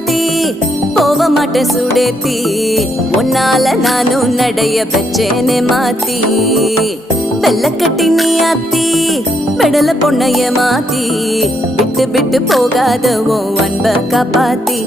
ஆத்தி போக மாட்டேன் சுடேத்தி உன்னால நானும் நடைய பெச்சேனே மாத்தி வெள்ளக்கட்டி நீ ஆத்தி பெடல பொண்ணைய மாத்தி விட்டு விட்டு போகாத உன் அன்ப காப்பாத்தி